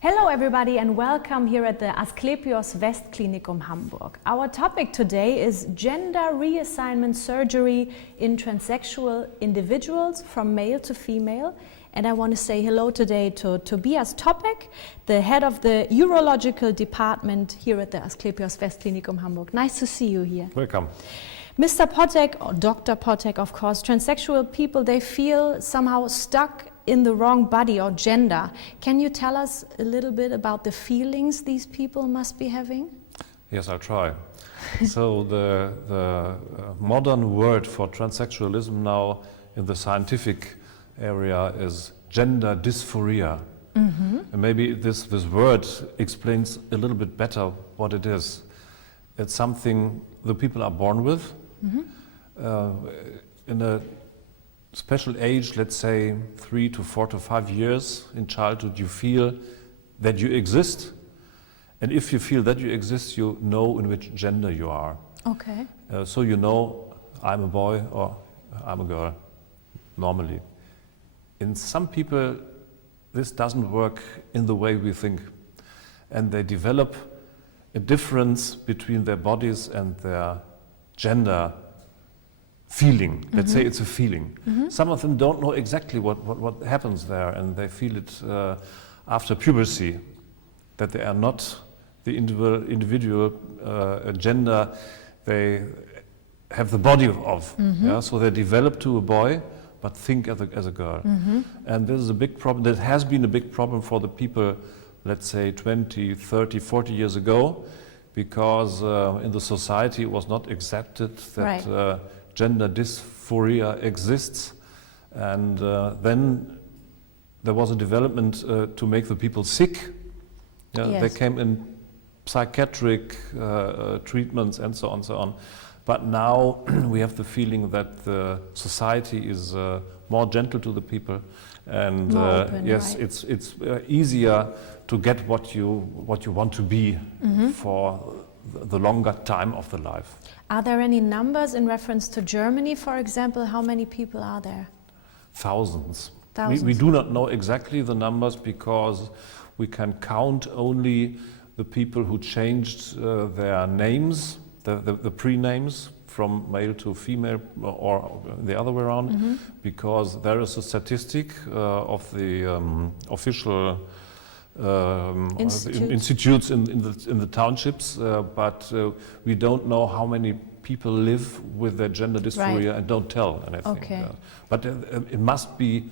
Hello everybody and welcome here at the Asklepios Westklinikum Hamburg. Our topic today is gender reassignment surgery in transsexual individuals from male to female. And I want to say hello today to Tobias Pottek, the head of the urological department here at the Asklepios Westklinikum Hamburg. Nice to see you here. Welcome. Mr. Pottek, or Dr. Pottek of course, transsexual people, they feel somehow stuck in the wrong body or gender. Can you tell us a little bit about the feelings these people must be having? Yes, I'll try. So the modern word for transsexualism now in the scientific area is gender dysphoria. Mm-hmm. And maybe this word explains a little bit better what it is. It's something the people are born with. Mm-hmm. In a special age, let's say 3 to 4 to 5 years in childhood, you feel that you exist. And if you feel that you exist, you know in which gender you are. Okay. So you know, I'm a boy or I'm a girl, normally. In some people, this doesn't work in the way we think. And they develop a difference between their bodies and their gender feeling. Let's say it's a feeling. Mm-hmm. Some of them don't know exactly what happens there, and they feel it after puberty, that they are not the individual gender they have the body of. Mm-hmm. Yeah? So they develop to a boy, but think as a girl. Mm-hmm. And this is a big problem. That has been a big problem for the people, let's say 20, 30, 40 years ago, because in the society it was not accepted that right. Gender dysphoria exists, and then there was a development to make the people sick. Yeah, yes. They came in psychiatric treatments and so on. But now we have the feeling that the society is more gentle to the people, and open, yes, right. it's easier to get what you want to be for the longer time of the life. Are there any numbers in reference to Germany, for example? How many people are there? Thousands. We do not know exactly the numbers because we can count only the people who changed their names, the pre-names from male to female or the other way around, because there is a statistic of the official institutes in the townships, but we don't know how many people live with their gender dysphoria right. and don't tell anything. Okay. But there must be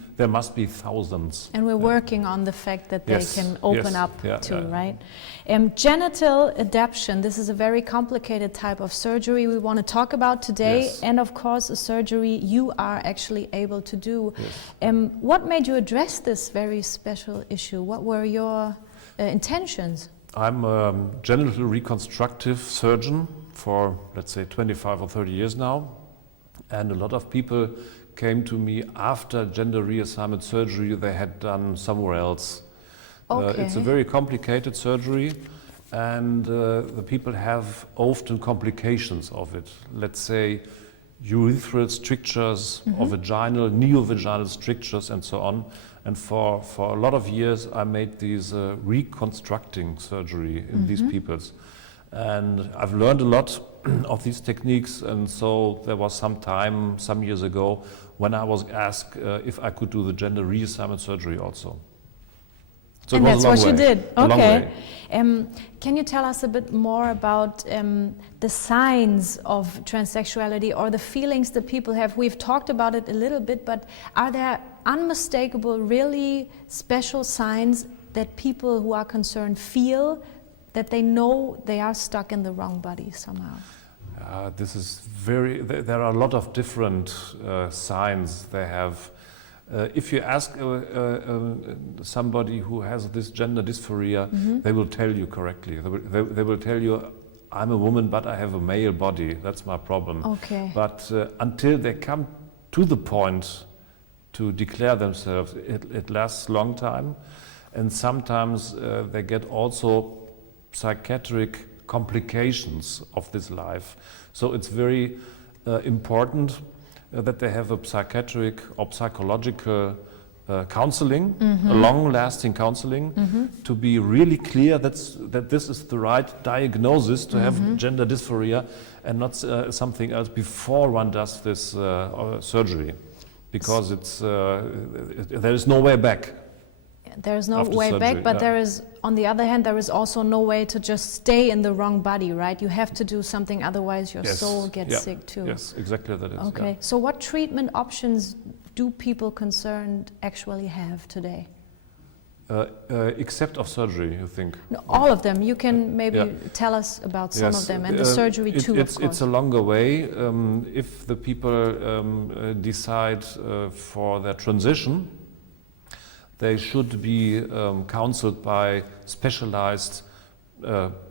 thousands. And we're working on the fact that yes. they can open yes. up yeah, too, yeah. right? Genital adaptation, this is a very complicated type of surgery we want to talk about today, yes. and of course a surgery you are actually able to do. Yes. What made you address this very special issue? What were your intentions? I'm a genital reconstructive surgeon for, let's say, 25 or 30 years now, and a lot of people came to me after gender reassignment surgery they had done somewhere else. Okay. It's a very complicated surgery, and the people have often complications of it. Let's say urethral strictures or vaginal, neovaginal strictures and so on. And for a lot of years I made these reconstructing surgery in these peoples. And I've learned a lot of these techniques, and so there was some time, some years ago, when I was asked if I could do the gender reassignment surgery also. So and that's what you did. Okay. Can you tell us a bit more about the signs of transsexuality or the feelings that people have? We've talked about it a little bit, but are there unmistakable, really special signs that people who are concerned feel, that they know they are stuck in the wrong body somehow? This is there are a lot of different signs they have. If you ask somebody who has this gender dysphoria, they will tell you correctly. They will tell you, I'm a woman, but I have a male body. That's my problem. Okay. But until they come to the point to declare themselves, it lasts a long time. And sometimes they get also psychiatric complications of this life. So it's very important that they have a psychiatric or psychological counseling, a long-lasting counseling, to be really clear that this is the right diagnosis to have gender dysphoria and not something else before one does this surgery, because there is no way back. There's no way back, but there is, on the other hand, there is also no way to just stay in the wrong body, right? You have to do something, otherwise your soul gets sick too. Yes, exactly that is. Okay, yeah. So what treatment options do people concerned actually have today? Except of surgery, you think? No, all of them. You can maybe tell us about some of them, and the surgery too, of course. It's a longer way. If the people decide for their transition, they should be counseled by specialized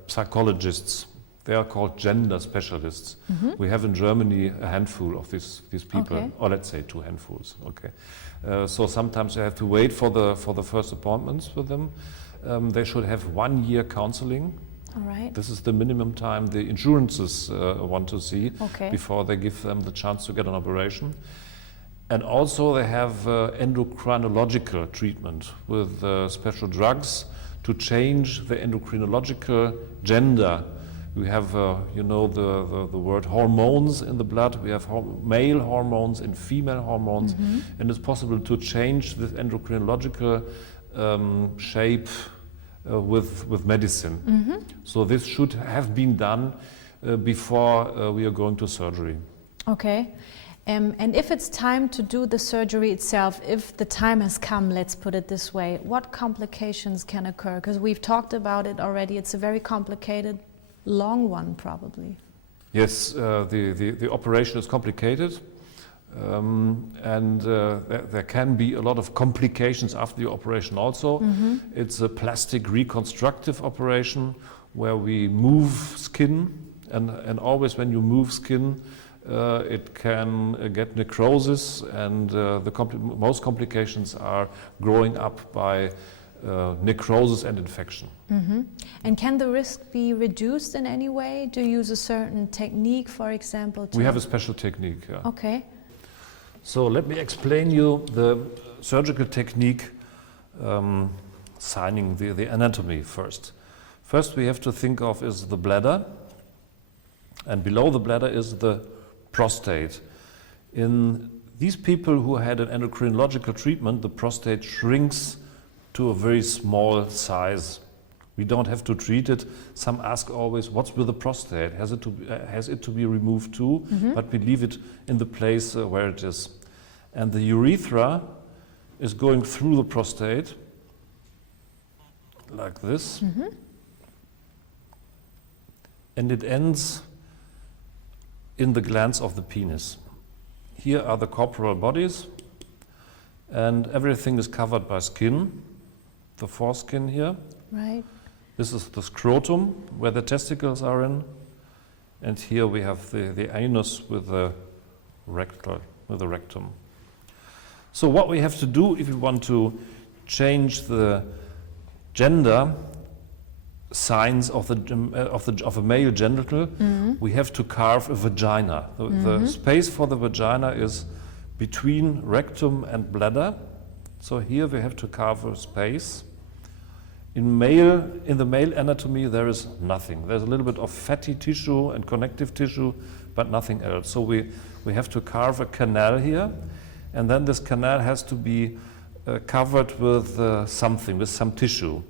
psychologists. They are called gender specialists. We have in Germany a handful of these people, or let's say 2 handfuls. Okay, so sometimes you have to wait for the first appointments with them. They should have 1 year counseling. All right. This is the minimum time the insurances want to see before they give them the chance to get an operation. And also they have endocrinological treatment with special drugs to change the endocrinological gender. We have, you know, the word hormones in the blood. We have male hormones and female hormones, and it's possible to change the endocrinological shape with medicine. So this should have been done before we are going to surgery. Okay. And if it's time to do the surgery itself, if the time has come, let's put it this way, what complications can occur? Because we've talked about it already. It's a very complicated, long one, probably. Yes, the operation is complicated, and there can be a lot of complications after the operation also. It's a plastic reconstructive operation where we move skin, and always when you move skin, it can get necrosis, and most complications are growing up by necrosis and infection. And can the risk be reduced in any way? Do you use a certain technique, for example? We have a special technique. Yeah. Okay. So let me explain you the surgical technique, signing the anatomy first. First we have to think of is the bladder, and below the bladder is the prostate. In these people who had an endocrinological treatment, the prostate shrinks to a very small size. We don't have to treat it. Some ask always, what's with the prostate? Has it to be removed too? But we leave it in the place where it is. And the urethra is going through the prostate like this. And it ends in the glands of the penis. Here are the corporal bodies, and everything is covered by skin, the foreskin here. Right. This is the scrotum, where the testicles are in, and here we have the anus with the rectum. So what we have to do if we want to change the gender signs of a male genital, we have to carve a vagina. The space for the vagina is between rectum and bladder. So here we have to carve a space. In the male anatomy there is nothing. There's a little bit of fatty tissue and connective tissue, but nothing else. So we have to carve a canal here, and then this canal has to be covered with something, with some tissue.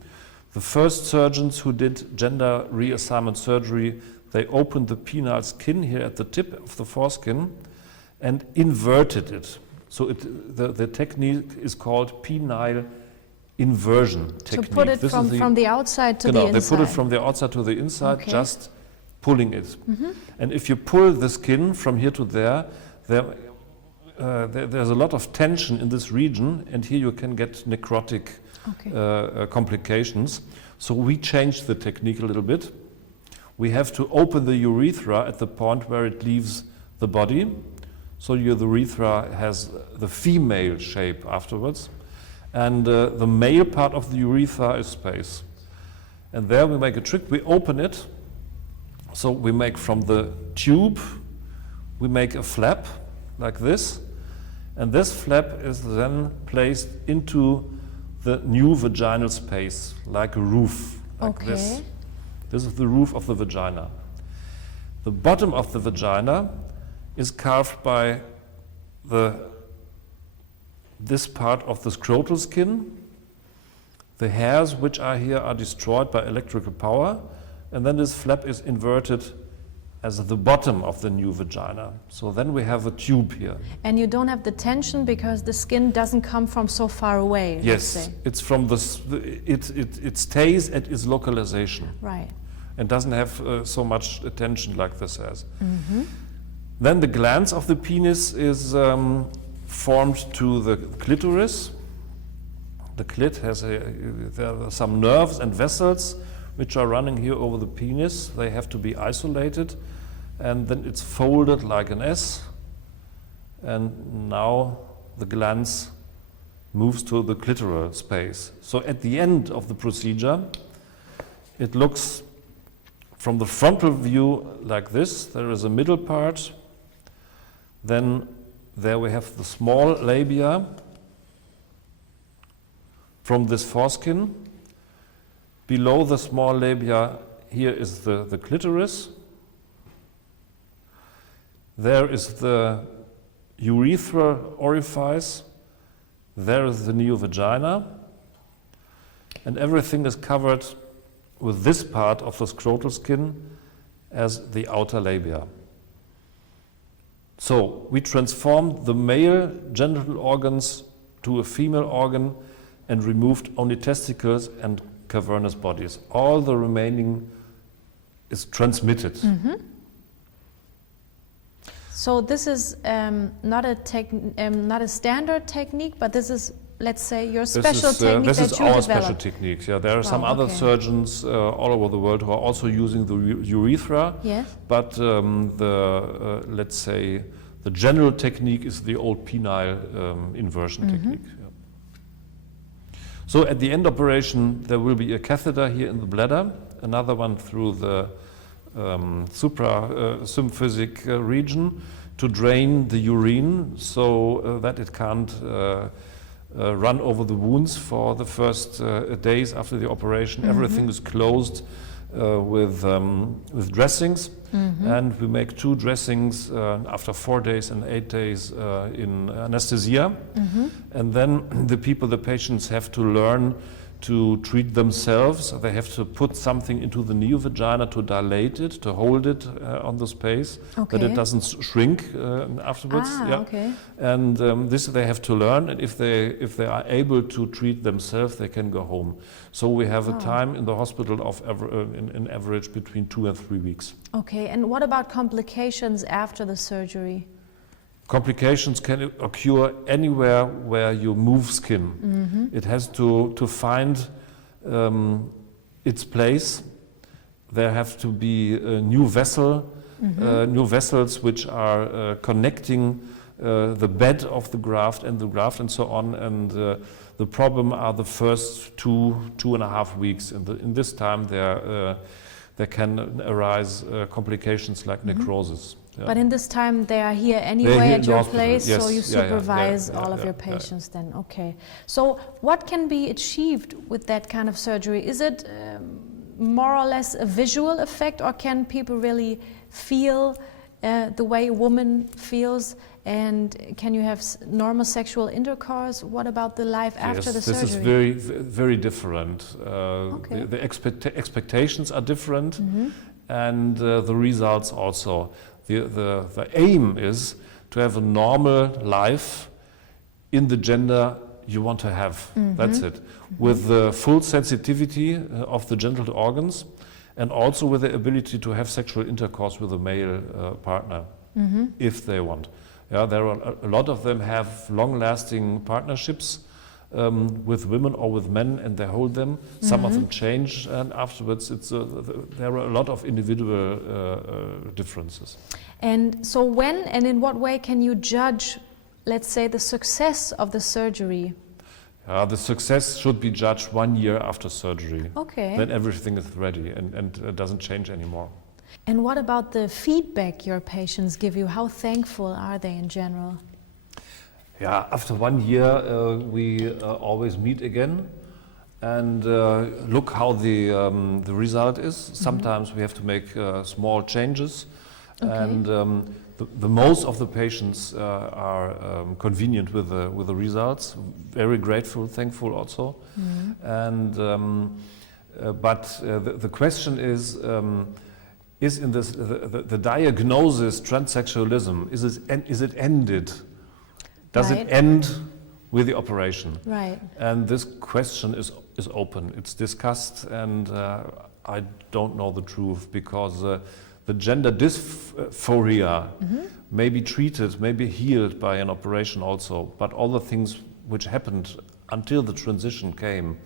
The first surgeons who did gender reassignment surgery, they opened the penile skin here at the tip of the foreskin and inverted it. So the technique is called penile inversion technique. To put it from the outside to the inside. They put it from the outside to the inside, just pulling it. And if you pull the skin from here to there, there's a lot of tension in this region, and here you can get necrotic complications. So we changed the technique a little bit. We have to open the urethra at the point where it leaves the body. So the urethra has the female shape afterwards. And the male part of the urethra is space. And there we make a trick. We open it. So we make from the tube, we make a flap like this. And this flap is then placed into the new vaginal space, like a roof, like this. This is the roof of the vagina. The bottom of the vagina is carved by this part of the scrotal skin. The hairs which are here are destroyed by electrical power, and then this flap is inverted as the bottom of the new vagina. So then we have a tube here. And you don't have the tension because the skin doesn't come from so far away. Yes, it's from it stays at its localization. Right. And doesn't have so much attention like this has. Then the glans of the penis is formed to the clitoris. The clit has there are some nerves and vessels which are running here over the penis. They have to be isolated, and then it's folded like an S, and now the glans moves to the clitoral space. So at the end of the procedure, it looks from the frontal view like this. There is a middle part, then there we have the small labia from this foreskin. Below the small labia, here is the clitoris. There is the urethral orifice. There is the new vagina. And everything is covered with this part of the scrotal skin as the outer labia. So we transformed the male genital organs to a female organ and removed only testicles and cavernous bodies. All the remaining is transmitted. So this is not a standard technique, but this is, let's say, your special technique this that is you our developed. special techniques. Yeah, there are some other surgeons all over the world who are also using the urethra. Yes. But let's say the general technique is the old penile inversion technique. Yeah. So at the end operation, there will be a catheter here in the bladder, another one through the suprasymphysic region to drain the urine so that it can't run over the wounds for the first days after the operation. Everything is closed with dressings, and we make 2 dressings after 4 days and 8 days in anesthesia. And then the patients have to learn to treat themselves. They have to put something into the new vagina to dilate it, to hold it on the space, that it doesn't shrink afterwards. And this they have to learn, and if they are able to treat themselves, they can go home. So we have a time in the hospital of in average between 2 and 3 weeks. Okay, and what about complications after the surgery? Complications can occur anywhere where you move skin. It has to find its place. There have to be new vessels which are connecting the bed of the graft and so on. And the problem are the first 2.5 weeks. In this time, there can arise complications like necrosis. Yeah. But in this time, they are here anyway at your place, yes. so you supervise all of your patients then. Okay. So what can be achieved with that kind of surgery? Is it more or less a visual effect, or can people really feel the way a woman feels? And can you have normal sexual intercourse? What about the life after the surgery? This is very, very different. The expectations are different, and the results also. The aim is to have a normal life in the gender you want to have. That's it. With the full sensitivity of the genital organs, and also with the ability to have sexual intercourse with a male partner, if they want. Yeah, there are a lot of them have long-lasting partnerships with women or with men, and they hold them. Some of them change, and afterwards there are a lot of individual differences. And so when and in what way can you judge, let's say, the success of the surgery? The success should be judged 1 year after surgery. Okay. Then everything is ready and it doesn't change anymore. And what about the feedback your patients give you? How thankful are they in general? Yeah, after 1 year we always meet again and look how the result is. Sometimes we have to make small changes, and the most of the patients are convenient with the results. Very grateful, thankful also. And but the question is in this the diagnosis transsexualism, is it ended? Does it end with the operation? Right. And this question is open. It's discussed, and I don't know the truth, because the gender dysphoria may be treated, may be healed by an operation also, but all the things which happened until the transition came,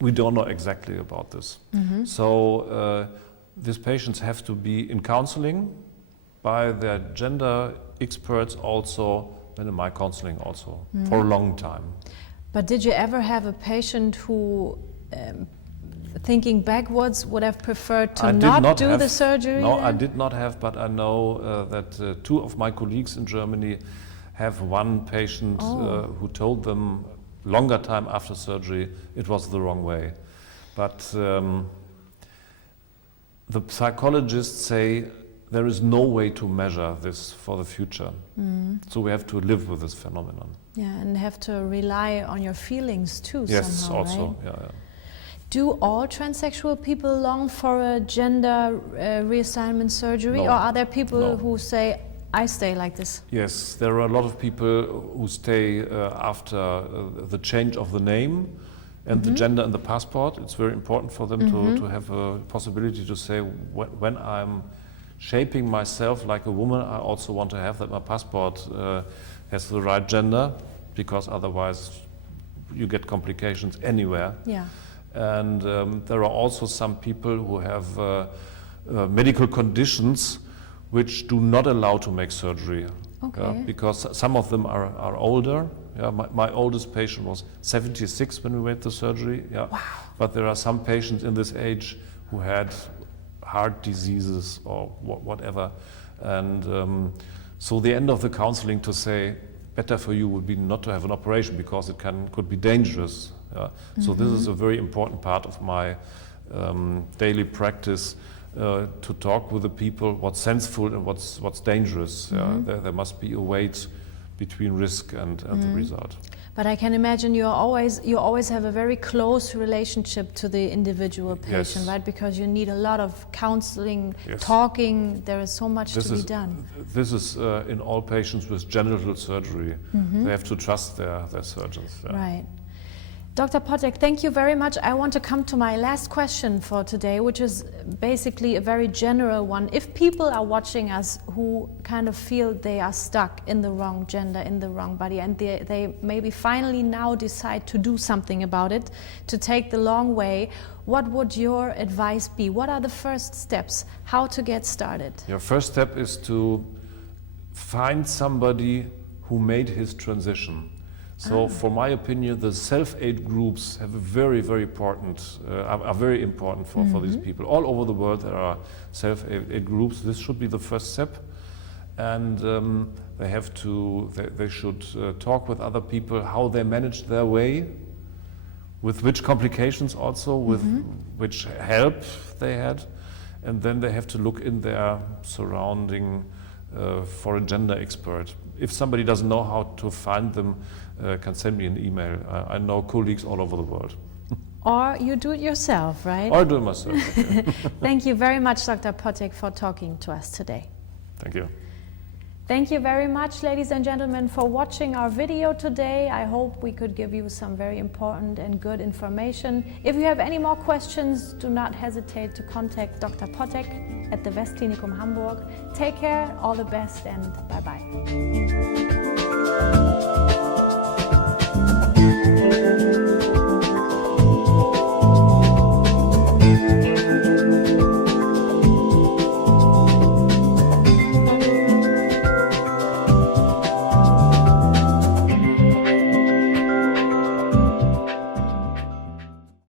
we don't know exactly about this. So these patients have to be in counseling by their gender experts also, and in my counseling also, for a long time. But did you ever have a patient who, thinking backwards, would have preferred to not do the surgery? No, then? I did not have, but I know that 2 of my colleagues in Germany have one patient who told them longer time after surgery it was the wrong way. But the psychologists say there is no way to measure this for the future. So we have to live with this phenomenon. Yeah, and have to rely on your feelings too, yes, somehow, also, right? yeah. Do all transsexual people long for a gender reassignment surgery? No. Or are there people No. who say, I stay like this? Yes, there are a lot of people who stay after the change of the name and the gender in the passport. It's very important for them to have a possibility to say, when I'm shaping myself like a woman, I also want to have that my passport has the right gender, because otherwise you get complications anywhere. Yeah. And there are also some people who have medical conditions which do not allow to make surgery. Okay. Because some of them are older. Yeah, my oldest patient was 76 when we made the surgery. Yeah. Wow. But there are some patients in this age who had heart diseases or whatever. And so the end of the counseling to say, better for you would be not to have an operation, because it could be dangerous. Yeah. So this is a very important part of my daily practice, to talk with the people what's sensible and what's dangerous. There must be a weight between risk and the result. But I can imagine you always have a very close relationship to the individual patient, right? Because you need a lot of counseling, talking. There is so much to be done. This is in all patients with genital surgery. They have to trust their surgeons. Yeah. Right. Dr. Pottek, thank you very much. I want to come to my last question for today, which is basically a very general one. If people are watching us who kind of feel they are stuck in the wrong gender, in the wrong body, and they maybe finally now decide to do something about it, to take the long way, what would your advice be? What are the first steps? How to get started? Your first step is to find somebody who made his transition. So, for my opinion, the self-aid groups have a very, very important, are very important for these people. All over the world there are self-aid groups. This should be the first step, and they should talk with other people how they managed their way, with which complications also, with which help they had, and then they have to look in their surrounding for a gender expert. If somebody doesn't know how to find them, can send me an email. I know colleagues all over the world. Or you do it yourself, right? Or do it myself. Okay. Thank you very much, Dr. Pottek, for talking to us today. Thank you. Thank you very much, ladies and gentlemen, for watching our video today. I hope we could give you some very important and good information. If you have any more questions, do not hesitate to contact Dr. Pottek at the Westklinikum Hamburg. Take care, all the best, and bye-bye.